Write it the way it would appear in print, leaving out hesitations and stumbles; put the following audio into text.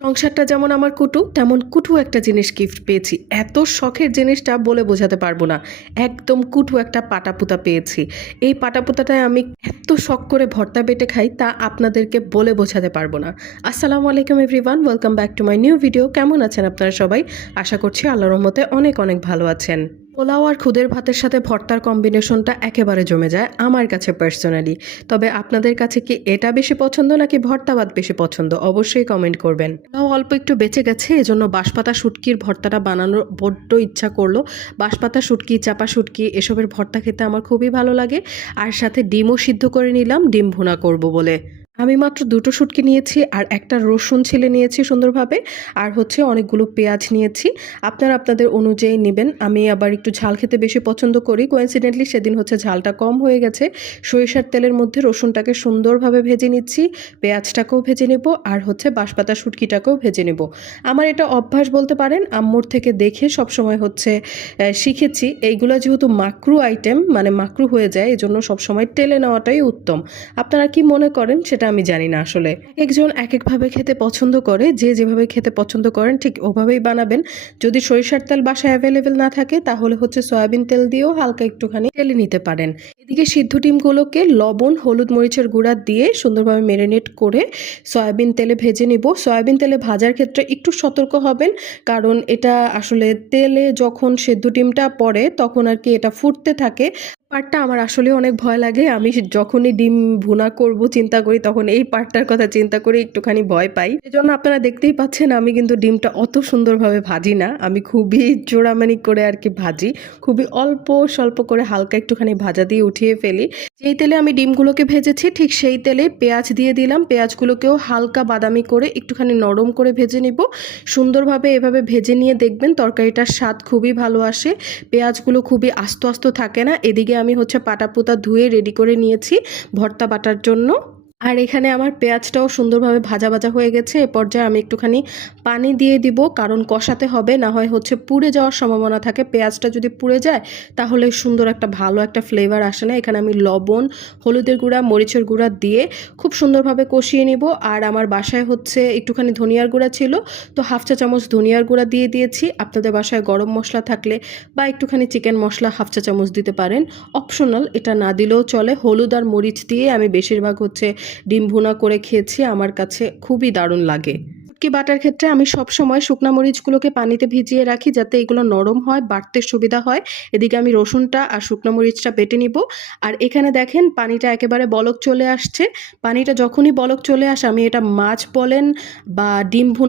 সংসারটা যেমন আমার কুটু, তেমন কুটু একটা জিনিস গিফট পেয়েছি। এত শখের জিনিসটা বলে বোঝাতে পারবো না। একদম কুটু একটা পাটাপুতা পেয়েছি। এই পাটাপুতাটায় আমি এত শখ করে ভর্তা বেটে খাই, তা আপনাদেরকে বলে বোঝাতে পারবো না। আসসালামু আলাইকুম everyone, welcome back to my new video. কেমন আছেন আপনারা সবাই? আশা করছি আল্লাহর রহমতে অনেক অনেক ভালো আছেন। পোলাও আর খুদের ভাতের সাথে ভর্তার কম্বিনেশনটা একেবারে জমে যায় আমার কাছে পার্সোনালি। তবে আপনাদের কাছে কি এটা বেশি পছন্দ নাকি ভর্তা ভাত বেশি পছন্দ? অবশ্যই কমেন্ট করবেন। পোলাও অল্প একটু বেঁচে গেছে, এজন্য বাঁশপাতা শুটকির ভর্তাটা বানানোর বড্ড ইচ্ছা করলো। বাঁশপাতা শুটকি, চাপা শুটকি এসবের ভর্তা খেতে আমার খুবই ভালো লাগে। আর সাথে ডিমও সিদ্ধ করে নিলাম, ডিম ভুনা করব বলে। আমি মাত্র দুটো শুটকি নিয়েছি আর একটা রসুন ছিলে নিয়েছি সুন্দরভাবে, আর হচ্ছে অনেকগুলো পেঁয়াজ নিয়েছি। আপনারা আপনাদের অনুযায়ী নেবেন। আমি আবার একটু ঝাল খেতে বেশি পছন্দ করি। কোইন্সিডেন্টলি সেদিন হচ্ছে ঝালটা কম হয়ে গেছে। সরিষার তেলের মধ্যে রসুনটাকে সুন্দরভাবে ভেজে নিচ্ছি, পেঁয়াজটাকেও ভেজে নেব, আর হচ্ছে বাঁশপাতা শুটকিটাকেও ভেজে নেব। আমার এটা অভ্যাস বলতে পারেন, আম্মুর থেকে দেখে সবসময় হচ্ছে শিখেছি। এইগুলো যেহেতু মাকরু আইটেম, মানে মাকরু হয়ে যায়, এজন্য সবসময় টেলে নেওয়াটাই উত্তম। আপনারা কি মনে করেন সেটা আমি জানি না। আসলে একজন এক একভাবে খেতে পছন্দ করে, যে যেভাবে খেতে পছন্দ করেন ঠিক ওভাবেই বানাবেন। যদি সরিষার তেল বাসায় অ্যাভেলেবেল না থাকে তাহলে হচ্ছে সয়াবিন তেল দিয়েও হালকা একটুখানি তেলে নিতে পারেন। এদিকে সিদ্ধ ডিমগুলোকে লবণ, হলুদ, মরিচের গুঁড়া দিয়ে সুন্দরভাবে ম্যারিনেট করে সয়াবিন তেলে ভেজে নিব। সয়াবিন তেলে ভাজার ক্ষেত্রে একটু সতর্ক হবেন, কারণ এটা আসলে তেলে যখন সেদ্ধ ডিমটা পড়ে তখন আর কি এটা ফুটতে থাকে। পার্টটা আমার আসলে অনেক ভয় লাগে। আমি যখনই ডিম ভুনা করব চিন্তা করি, তখন এই পার্টটার কথা চিন্তা করে একটুখানি ভয় পাই। এজন্য আপনারা দেখতেই পাচ্ছেন আমি কিন্তু ডিমটা অত সুন্দরভাবে ভাজি না। আমি খুবই জোড়ামানি করে আর কি ভাজি। খুবই অল্প স্বল্প করে হালকা একটুখানি ভাজা দিয়ে উঠিয়ে ফেলি। যেই তেলে আমি ডিমগুলোকে ভেজেছি ঠিক সেই তেলে পেঁয়াজ দিয়ে দিলাম। পেঁয়াজগুলোকেও হালকা বাদামি করে একটুখানি নরম করে ভেজে নিব। সুন্দরভাবে এভাবে ভেজে নিয়ে দেখবেন তরকারিটার স্বাদ খুবই ভালো আসে। পেঁয়াজগুলো খুবই আস্ত আস্ত থাকে না। এদিকে আমি হচ্ছে পাটাপুতা ধুয়ে রেডি করে নিয়েছি ভর্তা বাটার জন্য। আর এখানে আমার পেঁয়াজটাও সুন্দরভাবে ভাজা ভাজা হয়ে গেছে। এ পর্যায়ে আমি একটুখানি পানি দিয়ে দিব, কারণ কষাতে হবে, না হয় হচ্ছে পুড়ে যাওয়ার সম্ভাবনা থাকে। পেঁয়াজটা যদি পুড়ে যায় তাহলে সুন্দর একটা ভালো একটা ফ্লেভার আসে না। এখানে আমি লবণ, হলুদের গুঁড়া, মরিচের গুঁড়া দিয়ে খুব সুন্দরভাবে কষিয়ে নিব। আর আমার বাসায় হচ্ছে একটুখানি ধনিয়ার গুঁড়া ছিল, তো হাফ চা চামচ ধনিয়ার গুঁড়া দিয়ে দিয়েছি। আপনাদের বাসায় গরম মশলা থাকলে বা একটুখানি চিকেন মশলা হাফ চা চামচ দিতে পারেন, অপশনাল, এটা না দিলেও চলে। হলুদ আর মরিচ দিয়ে আমি বেশিরভাগ হচ্ছে ডিম ভুনা করে খেয়েছি, আমার কাছে খুবই দারুণ লাগে। শুটকি বাটার ক্ষেত্রে আমি সবসময় শুকনা মরিচগুলোকে পানিতে ভিজিয়ে রাখি, যাতে এগুলো নরম হয়, বাটতে সুবিধা হয়। এদিকে আমি রসুনটা আর শুকনো মরিচটা বেটে নিব। আর এখানে দেখেন পানিটা একেবারে বলক চলে আসছে। পানিটা যখনই বলক চলে আসে আমি এটা মাছ বলেন বা ডিম ভুনা